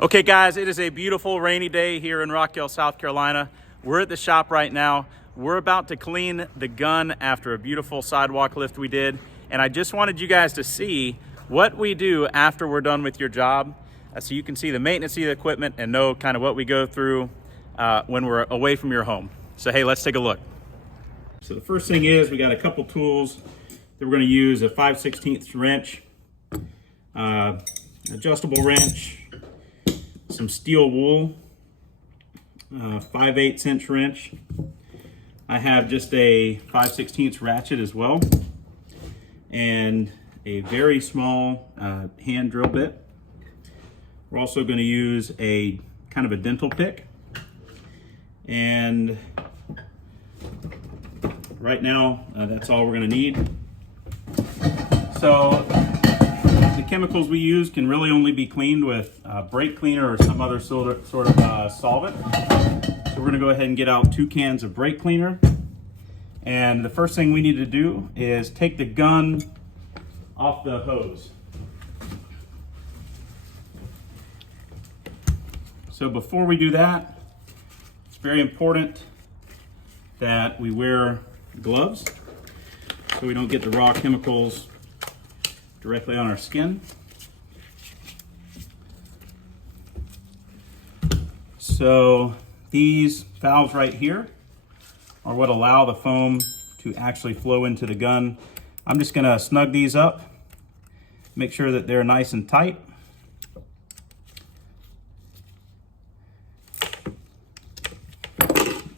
Okay guys, it is a beautiful rainy day here in Rock Hill, South Carolina. We're at the shop right now. We're about to clean the gun after a beautiful sidewalk lift we did. And I just wanted you guys to see what we do after we're done with your job. So you can see the maintenance of the equipment and know kind of what we go through when we're away from your home. So hey, let's take a look. So the first thing is we got a couple tools that we're gonna use: a 5/16 wrench, adjustable wrench, some steel wool, 5/8 inch wrench. I have just a 5/16 ratchet as well, and a very small hand drill bit. We're also going to use a kind of a dental pick, and right now that's all we're going to need. So the chemicals we use can really only be cleaned with brake cleaner or some other sort of solvent. So we're going to go ahead and get out 2 cans of brake cleaner. And the first thing we need to do is take the gun off the hose. So before we do that, it's very important that we wear gloves so we don't get the raw chemicals directly on our skin. So these valves right here are what allow the foam to actually flow into the gun. I'm just gonna snug these up, make sure that they're nice and tight.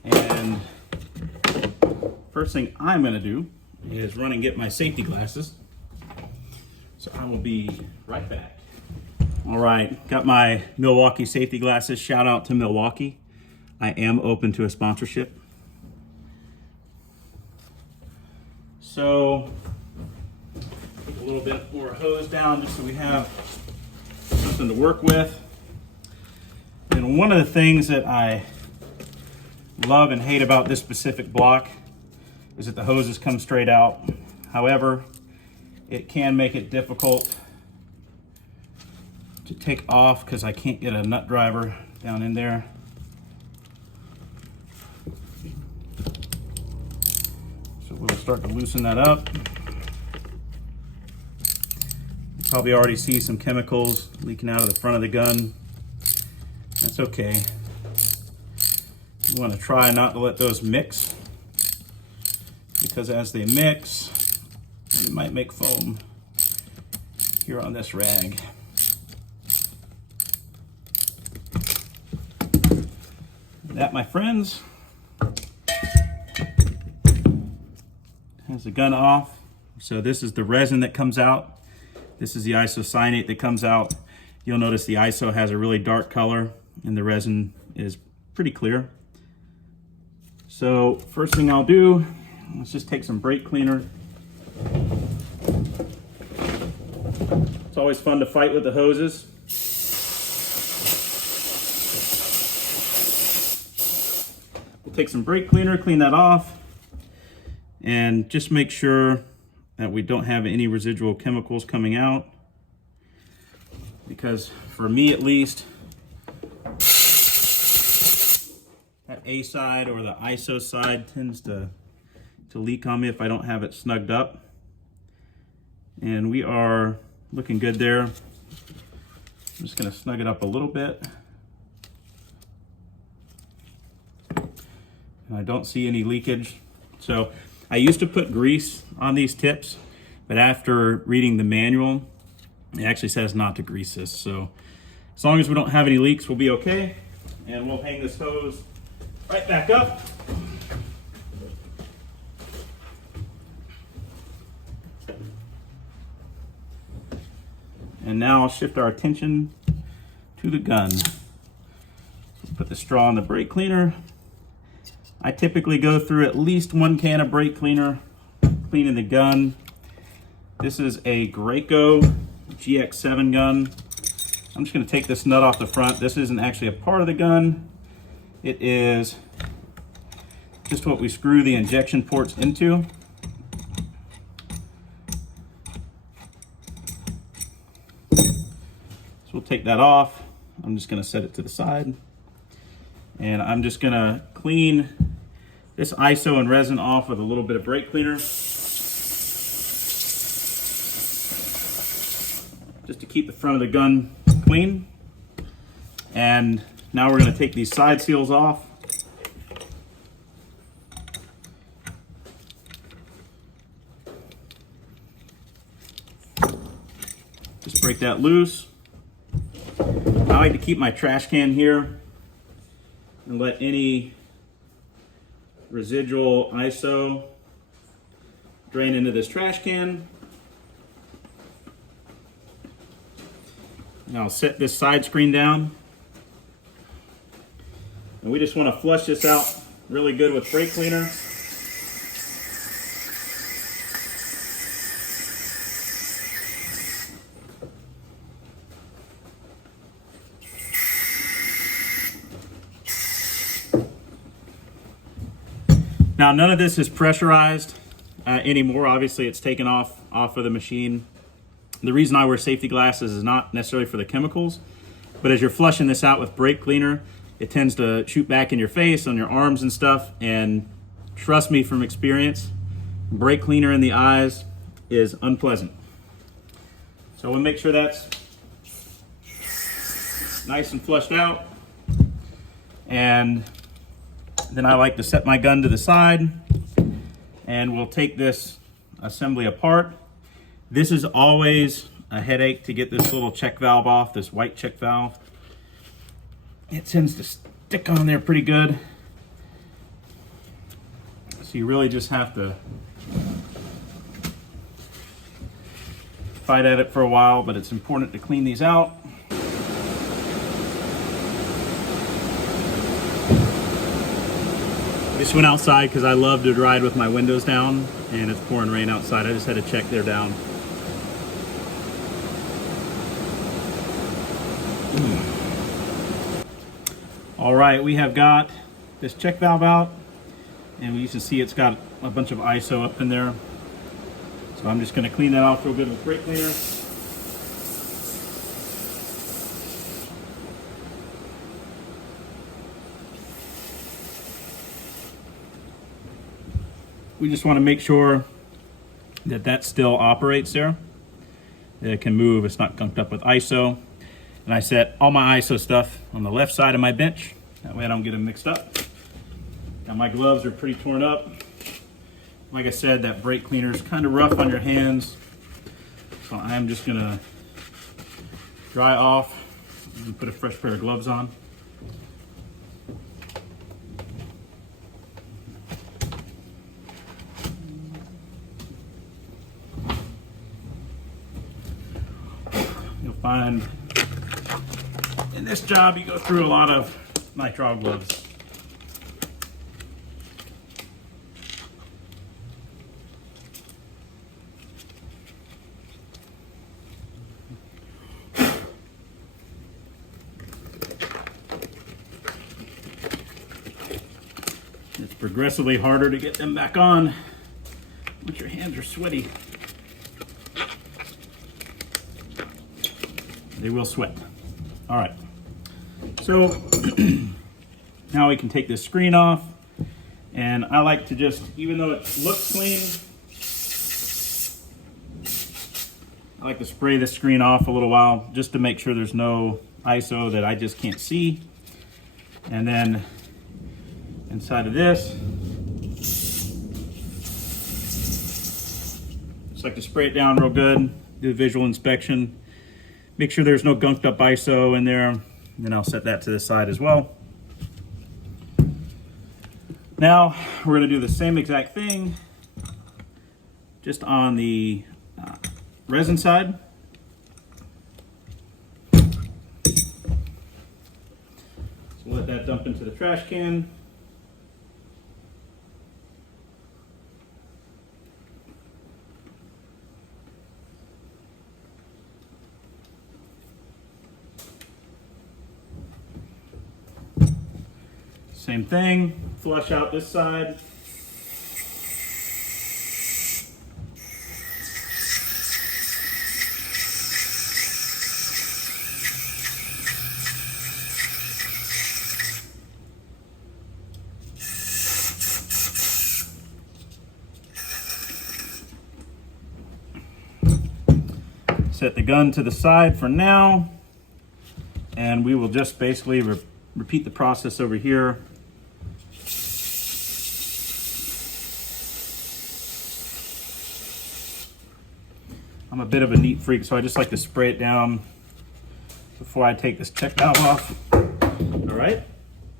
And first thing I'm gonna do is run and get my safety glasses. So I will be right back. All right, got my Milwaukee safety glasses. Shout out to Milwaukee. I am open to a sponsorship. So, put a little bit more hose down just so we have something to work with. And one of the things that I love and hate about this specific block is that the hoses come straight out. However, it can make it difficult to take off because I can't get a nut driver down in there. So we'll start to loosen that up. You probably already see some chemicals leaking out of the front of the gun. That's okay. You want to try not to let those mix, because as they mix, you might make foam here on this rag. That, my friends, has the gun off. So this is the resin that comes out. This is the isocyanate that comes out. You'll notice the iso has a really dark color and the resin is pretty clear. So first thing I'll do, let's just take some brake cleaner. It's always fun to fight with the hoses. We'll take some brake cleaner, clean that off, and just make sure that we don't have any residual chemicals coming out, because for me at least, that A side or the ISO side tends to leak on me if I don't have it snugged up. And we are looking good there. I'm just gonna snug it up a little bit. And I don't see any leakage. So I used to put grease on these tips, but after reading the manual, it actually says not to grease this. So as long as we don't have any leaks, we'll be okay. And we'll hang this hose right back up. And now I'll shift our attention to the gun. Put the straw in the brake cleaner. I typically go through at least 1 can of brake cleaner cleaning the gun. This is a Graco GX-7 gun. I'm just going to take this nut off the front. This isn't actually a part of the gun. It is just what we screw the injection ports into. So we'll take that off. I'm just gonna set it to the side. And I'm just gonna clean this ISO and resin off with a little bit of brake cleaner. Just to keep the front of the gun clean. And now we're gonna take these side seals off. Just break that loose. I like to keep my trash can here and let any residual ISO drain into this trash can. Now I'll set this side screen down. And we just want to flush this out really good with brake cleaner. Now none of this is pressurized anymore. Obviously it's taken off of the machine. The reason I wear safety glasses is not necessarily for the chemicals, but as you're flushing this out with brake cleaner, it tends to shoot back in your face, on your arms and stuff. And trust me from experience, brake cleaner in the eyes is unpleasant. So we'll make sure that's nice and flushed out. And then I like to set my gun to the side, and we'll take this assembly apart. This is always a headache to get this little check valve off, this white check valve. It tends to stick on there pretty good. So you really just have to fight at it for a while, but it's important to clean these out. I just went outside because I love to ride with my windows down, and it's pouring rain outside. I just had to check they're down. All right, we have got this check valve out, and you can see it's got a bunch of ISO up in there. So I'm just going to clean that off real good with brake cleaner. We just want to make sure that that still operates there, that it can move, it's not gunked up with ISO. And I set all my ISO stuff on the left side of my bench. That way I don't get them mixed up. Now my gloves are pretty torn up. Like I said, that brake cleaner is kind of rough on your hands. So I'm just gonna dry off and put a fresh pair of gloves on. You'll find in this job you go through a lot of nitrile gloves. It's progressively harder to get them back on once your hands are sweaty. They will sweat. All right, so now we can take this screen off, and I like to just, even though it looks clean, I like to spray the screen off a little while just to make sure there's no ISO that I just can't see. And then inside of this, just like to spray it down real good, do a visual inspection. Make sure there's no gunked up ISO in there. And then I'll set that to the side as well. Now we're going to do the same exact thing just on the resin side. So let that dump into the trash can. Same thing, flush out this side. Set the gun to the side for now, and we will just basically repeat the process over here. I'm a bit of a neat freak, so I just like to spray it down before I take this check valve off. All right,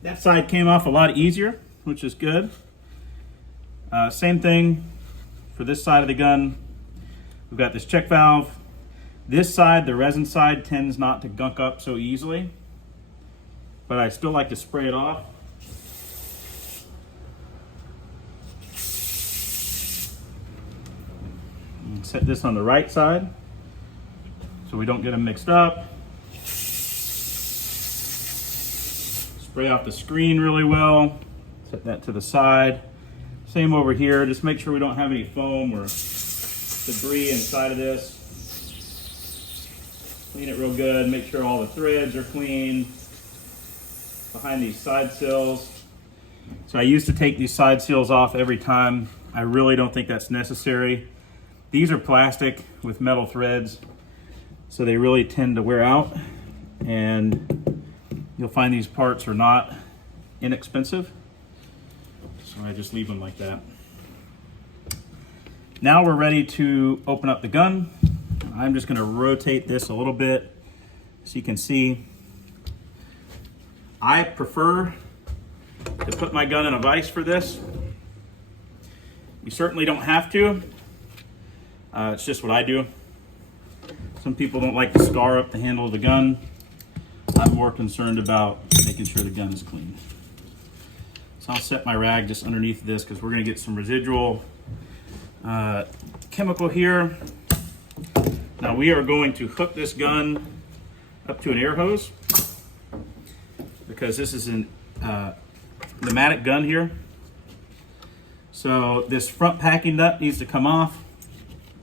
that side came off a lot easier, which is good. Same thing for this side of the gun. We've got this check valve. This side, the resin side, tends not to gunk up so easily, but I still like to spray it off. And set this on the right side so we don't get them mixed up. Spray off the screen really well. Set that to the side. Same over here. Just make sure we don't have any foam or debris inside of this. Clean it real good. Make sure all the threads are clean behind these side seals. So I used to take these side seals off every time. I really don't think that's necessary. These are plastic with metal threads, so they really tend to wear out, and you'll find these parts are not inexpensive. So I just leave them like that. Now we're ready to open up the gun. I'm just gonna rotate this a little bit so you can see. I prefer to put my gun in a vise for this. You certainly don't have to. It's just what I do. Some people don't like to scar up the handle of the gun. I'm more concerned about making sure the gun is clean. So I'll set my rag just underneath this because we're gonna get some residual chemical here. Now we are going to hook this gun up to an air hose because this is an pneumatic gun here. So this front packing nut needs to come off.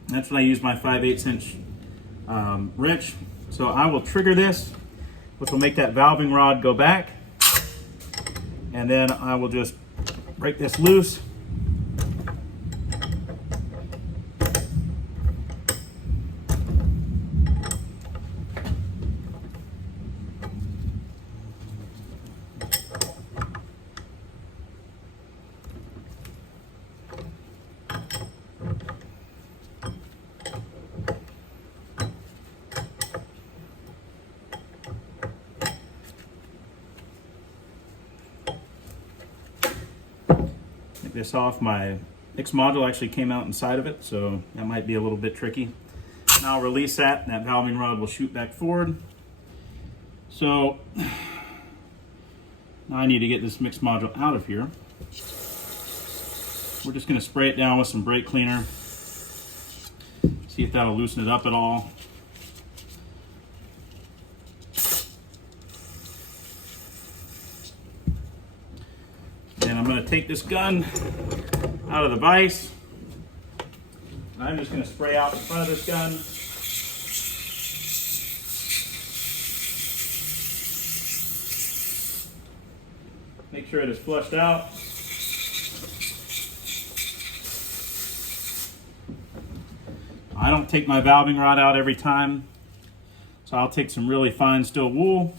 That's when I use my 5/8 inch wrench. So I will trigger this, which will make that valving rod go back. And then I will just break this loose. This off. My mix module actually came out inside of it, so that might be a little bit tricky. Now I'll release that, and that valving rod will shoot back forward. So now I need to get this mix module out of here. We're just going to spray it down with some brake cleaner, see if that'll loosen it up at all. And I'm going to take this gun out of the vise. I'm just going to spray out the front of this gun. Make sure it is flushed out. I don't take my valving rod out every time, so I'll take some really fine steel wool,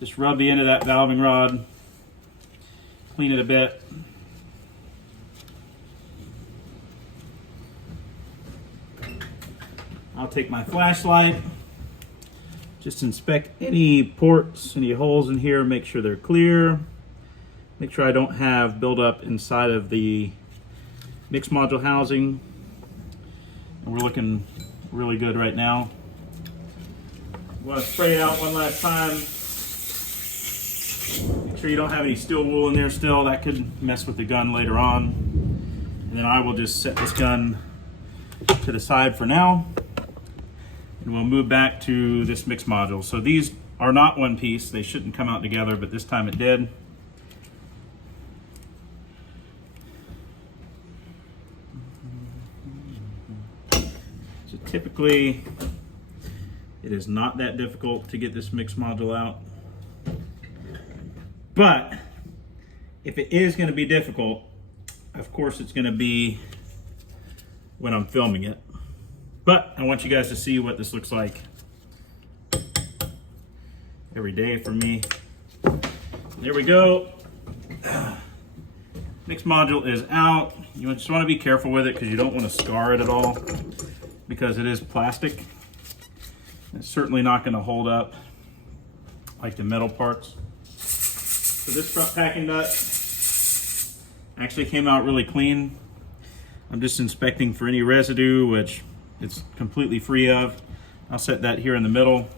just rub the end of that valving rod, clean it a bit. I'll take my flashlight, just inspect any ports, any holes in here, make sure they're clear. Make sure I don't have buildup inside of the mix module housing. And we're looking really good right now. I'm going to spray it out one last time. Make sure you don't have any steel wool in there still. That could mess with the gun later on. And then I will just set this gun to the side for now. And we'll move back to this mix module. So these are not one piece. They shouldn't come out together, but this time it did. So typically, it is not that difficult to get this mix module out. But if it is going to be difficult, of course it's going to be when I'm filming it. But I want you guys to see what this looks like every day for me. There we go. Mix module is out. You just want to be careful with it because you don't want to scar it at all, because it is plastic. It's certainly not going to hold up like the metal parts. So this front packing nut actually came out really clean. I'm just inspecting for any residue, which it's completely free of. I'll set that here in the middle.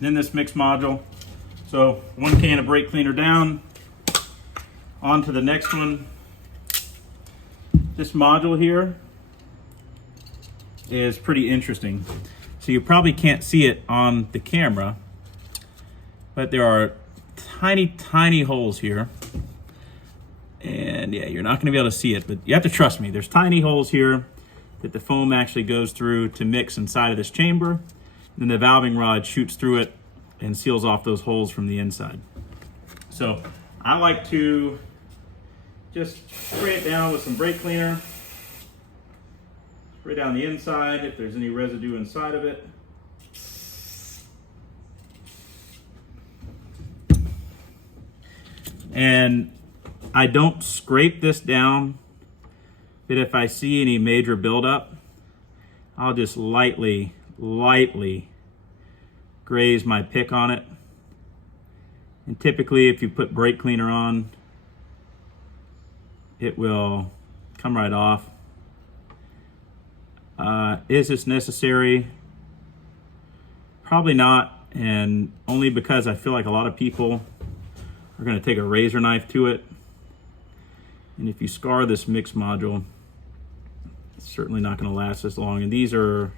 Then this mix module. So one can of brake cleaner down, on to the next one. This module here is pretty interesting. So you probably can't see it on the camera, but there are tiny, tiny holes here. And yeah, you're not gonna be able to see it, but you have to trust me. There's tiny holes here that the foam actually goes through to mix inside of this chamber. Then the valving rod shoots through it and seals off those holes from the inside. So I like to just spray it down with some brake cleaner. Spray down the inside if there's any residue inside of it. And I don't scrape this down, but if I see any major buildup, I'll just lightly graze my pick on it. And typically if you put brake cleaner on, it will come right off. Is this necessary? Probably not, and only because I feel like a lot of people are going to take a razor knife to it. And if you scar this mix module, it's certainly not going to last as long. And these are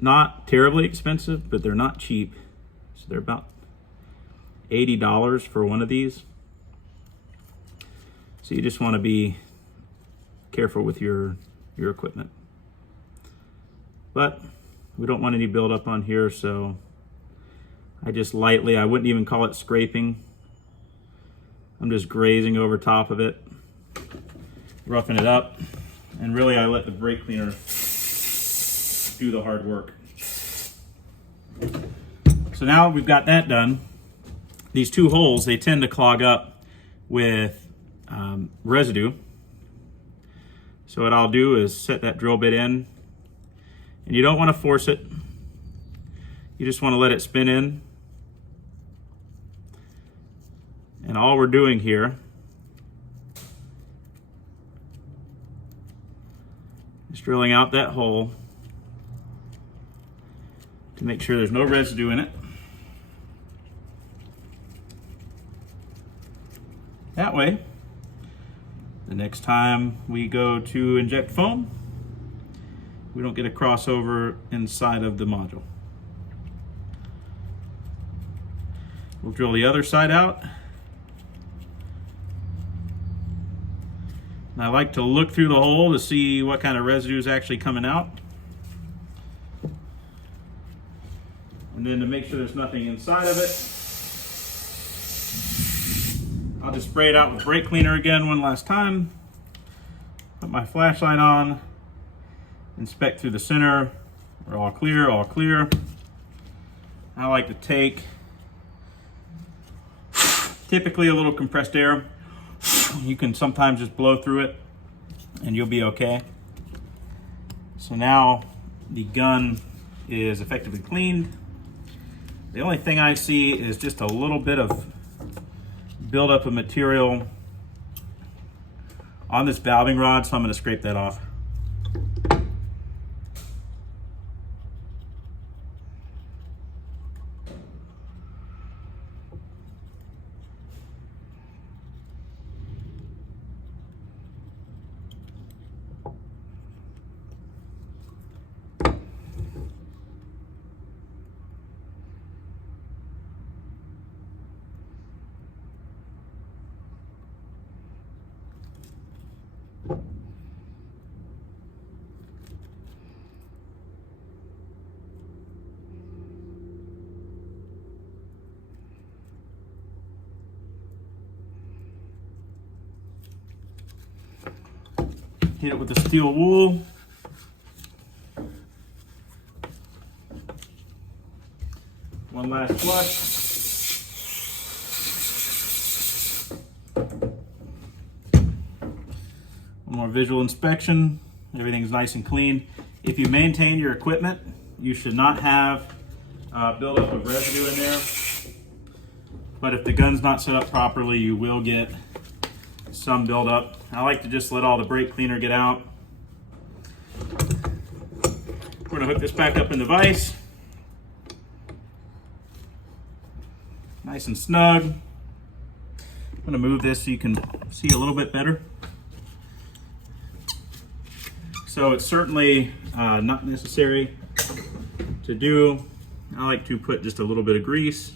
not terribly expensive, but they're not cheap. So they're about $80 for one of these. So you just want to be careful with your equipment. But we don't want any buildup on here, so I just lightly, I wouldn't even call it scraping. I'm just grazing over top of it, roughing it up, and really I let the brake cleaner do the hard work. So now we've got that done. These two holes, they tend to clog up with residue. So what I'll do is set that drill bit in, and you don't want to force it. You just want to let it spin in. And all we're doing here is drilling out that hole to make sure there's no residue in it. That way, the next time we go to inject foam, we don't get a crossover inside of the module. We'll drill the other side out. And I like to look through the hole to see what kind of residue is actually coming out. And then to make sure there's nothing inside of it, I'll just spray it out with brake cleaner again one last time. Put my flashlight on, inspect through the center. We're all clear, all clear. I like to take typically a little compressed air. You can sometimes just blow through it and you'll be okay. So now the gun is effectively cleaned. The only thing I see is just a little bit of buildup of material on this valving rod, so I'm going to scrape that off. Hit it with the steel wool. last flush. One more visual inspection. Everything's nice and clean. If you maintain your equipment, you should not have buildup of residue in there. But if the gun's not set up properly, you will get some buildup. I like to just let all the brake cleaner get out. We're gonna hook this back up in the vise. Nice and snug. I'm gonna move this so you can see a little bit better. So it's certainly not necessary to do. I like to put just a little bit of grease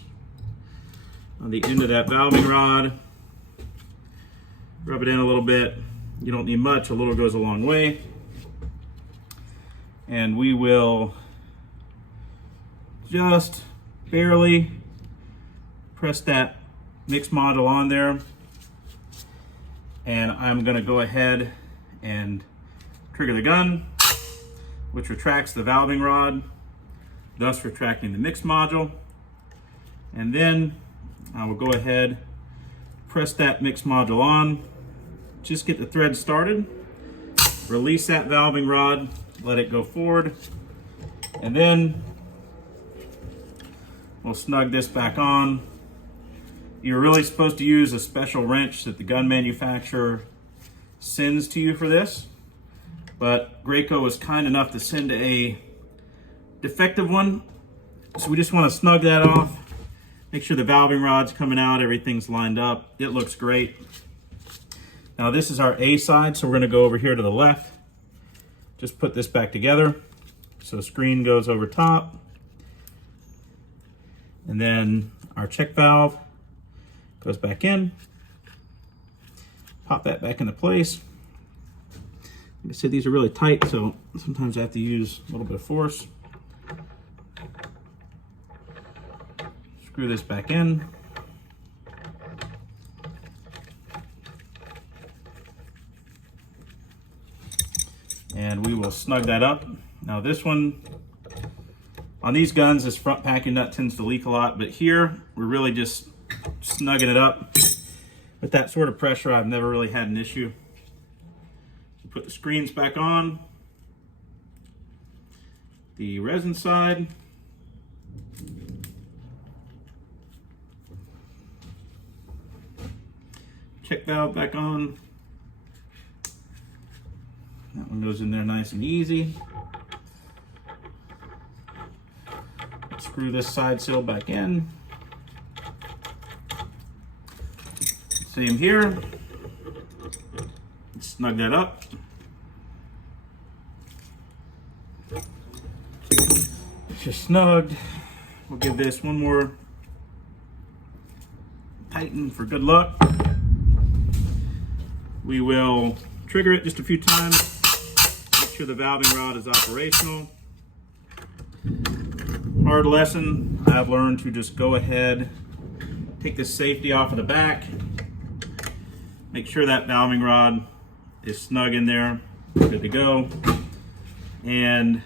on the end of that valving rod. Rub it in a little bit. You don't need much, a little goes a long way. And we will just barely press that mix module on there. And I'm gonna go ahead and trigger the gun, which retracts the valving rod, thus retracting the mix module. And then I will go ahead, press that mix module on, just get the thread started, release that valving rod, let it go forward, and then we'll snug this back on. You're really supposed to use a special wrench that the gun manufacturer sends to you for this, but Graco was kind enough to send a defective one, so we just want to snug that off. Make sure the valving rod's coming out, everything's lined up. It looks great. Now this is our A side, so we're gonna go over here to the left. Just put this back together. So screen goes over top. And then our check valve goes back in. Pop that back into place. Like I said, these are really tight, so sometimes I have to use a little bit of force. Screw this back in. And we will snug that up. Now this one, on these guns, this front packing nut tends to leak a lot, but here we're really just snugging it up. With that sort of pressure, I've never really had an issue. So put the screens back on. The resin side. Check valve back on. That one goes in there nice and easy. Screw this side seal back in. Same here. Snug that up. Just snugged. We'll give this one more tighten for good luck. We will trigger it just a few times. Make sure the valving rod is operational. Hard lesson, I've learned to just go ahead, take this safety off of the back, make sure that valving rod is snug in there, good to go. And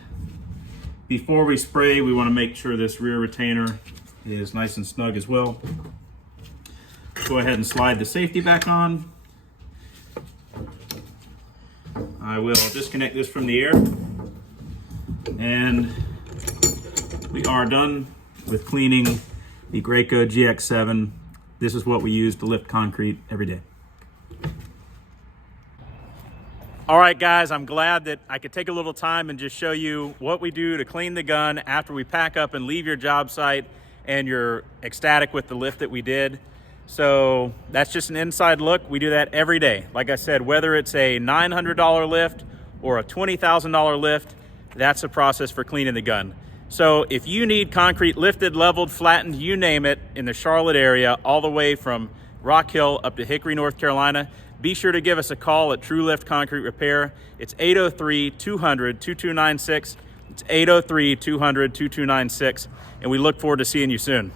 before we spray, we want to make sure this rear retainer is nice and snug as well. Go ahead and slide the safety back on. I will disconnect this from the air, and we are done with cleaning the Graco GX-7. This is what we use to lift concrete every day. All right, guys, I'm glad that I could take a little time and just show you what we do to clean the gun after we pack up and leave your job site, and you're ecstatic with the lift that we did. So that's just an inside look. We do that every day. Like I said, whether it's a $900 lift or a $20,000 lift, that's the process for cleaning the gun. So if you need concrete lifted, leveled, flattened, you name it, in the Charlotte area, all the way from Rock Hill up to Hickory, North Carolina, be sure to give us a call at TruLift Concrete Repair. It's 803-200-2296. It's 803-200-2296. And we look forward to seeing you soon.